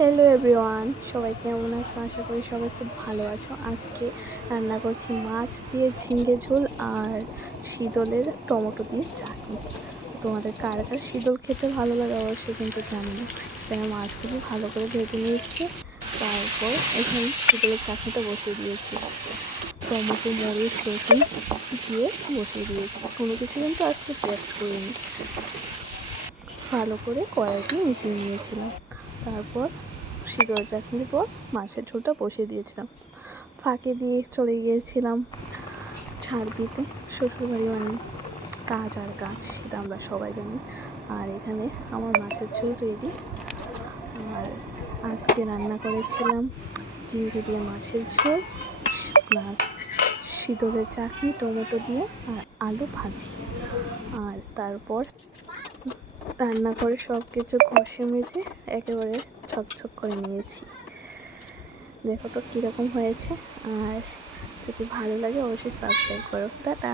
Hello everyone, সবাই কেমন আছো? আশা করি সবাই খুব ভালো আছো। আজকে রান্না করছি মাছ দিয়ে ঝিঙে ঝোল আর শীতলের টমেটো দিয়ে চাটনি। তোমাদের কার কার শীতল খেতে ভালো লাগে অবশ্যই কিন্তু জানিও। এখানে মাছগুলো ভালো করে ভেজে নিয়েছি, তারপর এখানে শীতলের চাটনিটা বসিয়ে দিয়েছি। টমেটো মরিচ রসুন দিয়ে বসিয়ে দিয়েছি, কোনো কিছু কিন্তু আজকে পেস্ট করিনি। ভালো করে কড়াইতে মিশিয়ে নিয়েছিলাম। তারপর শীতল চাটনির পর মাছের ঝোলটা বসিয়ে দিয়েছিলাম। ফাঁকে দিয়ে চলে গিয়েছিলাম ছাড় দিতে শ্বশুরবাড়ি, মানে কাজ আর কাজ, সেটা আমরা সবাই জানি। আর এখানে আমার মাছের ঝোল রেডি। আর আজকে রান্না করেছিলাম চিংড়ি দিয়ে মাছের ঝোল প্লাস শীতলের চাটনি টমেটো দিয়ে আর আলু ভাজি। আর তারপর রান্না করে সব কিছু ঘষে মেজে একেবারে ছকছক করে নিয়েছি। দেখো তো কীরকম হয়েছে। আর যদি ভালো লাগে অবশ্যই সাবস্ক্রাইব করো। টাটা।